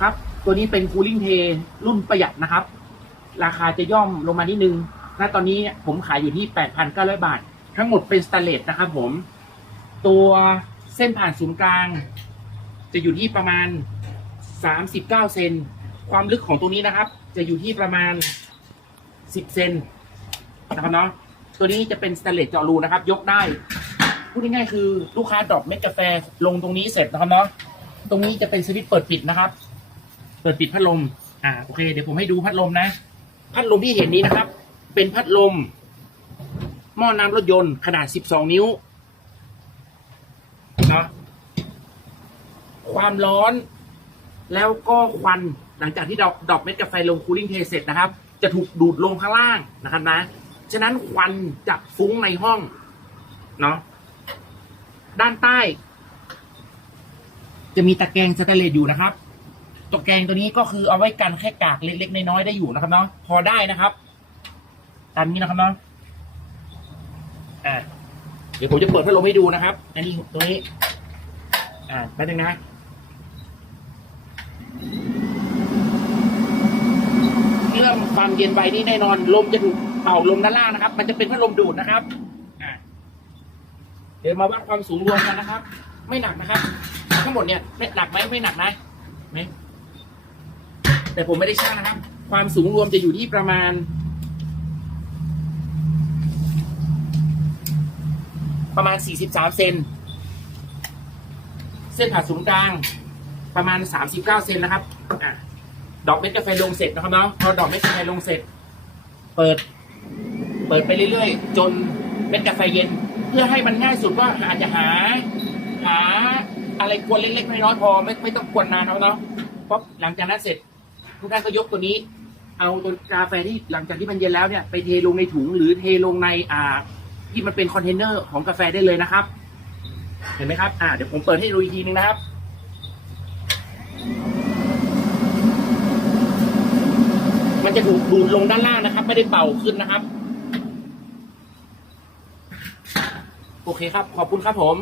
ครับ ตัวนี้เป็นคูลิ่งเทรุ่นประหยัดนะครับ ราคาจะย่อมลงมานิดนึงณตอนนี้ผมขายอยู่ที่ 8,900 บาท ทั้งหมดเป็นสแตนเลสนะครับผม ตัวเส้นผ่านศูนย์กลาง จะอยู่ที่ประมาณ 39 เซน ความลึกของตัวนี้นะครับ จะอยู่ที่ประมาณ 10 เซนนะครับเนาะ ตัวนี้จะเป็นสแตนเลสเจาะรูนะครับ ยกได้ พูดง่ายๆคือลูกค้าดรอปเม็ดกาแฟลงตรงนี้เสร็จนะครับเนาะ ตรงนี้จะเป็นสวิตช์เปิดปิดนะครับ เปิดปิดพัดลม อ่า โอเค เดี๋ยวผมให้ดูพัดลมนะ พัดลมที่เห็นนี้นะครับ เป็นพัดลม หม้อน้ำรถยนต์ขนาด 12 นิ้ว เนาะ ความร้อน แล้วก็ควัน หลังจากที่เราดอปเม็ดกาแฟลงคูลิ่งเทเสร็จนะครับ จะถูกดูดลงข้างล่างนะครับนะ ฉะนั้นควันจะฟุ้งในห้อง เนาะ ด้านใต้ จะมีตะแกรงสแตนเลสอยู่นะครับ ตะแกงตัวนี้ก็คือเอาไว้กันแค่กากเล็กๆน้อยๆได้อยู่นะครับเนาะพอได้นะครับ ตามนี้นะครับเนาะอ่าเดี๋ยวผมจะเปิดพัดลมให้ดูนะครับ อันนี้ตัวนี้ อ่าแป๊บนึงนะเรื่องความเย็นไวนี่แน่นอนลมจะถูกเป่าลมด้านล่างนะครับ มันจะเป็นพัดลมดูดนะครับเดี๋ยวมาวัดความสูงรวมกันนะครับ ไม่หนักนะครับ ทั้งหมดเนี่ยไม่หนักไหมไม่หนักนะไหม แต่ผมไม่ได้ช่างนะครับ ความสูงรวมจะอยู่ที่ประมาณ ประมาณ 43 เซน เส้นผ่าศูนย์กลาง ประมาณ 39 เซนนะครับอดอกเม็ดกาแฟลงเสร็จนะครับเนาะ พอดอกเม็ดกาแฟลงเสร็จ เปิด เปิดไปเรื่อยๆ จนเม็ดกาแฟเย็น เพื่อให้มันง่ายสุดว่าอาจจะหา หาอะไรกวนเล็กๆน้อยๆพอไม่ไม่ต้องกวนนานเอาเนาะป๊บหลังจากนั้นเสร็จ ทุกท่านก็ยกตัวนี้ เอาตัวกาแฟที่หลังจากที่มันเย็นแล้วเนี่ยไปเทลงในถุงหรือเทลงในอ่าที่มันเป็นคอนเทนเนอร์ของกาแฟได้เลยนะครับ เห็นไหมครับ อ่าเดี๋ยวผมเปิดให้ดูอีกทีนึงนะครับมันจะถูกดูดลงด้านล่างนะครับ ไม่ได้เป่าขึ้นนะครับ โอเคครับ ขอบคุณครับผม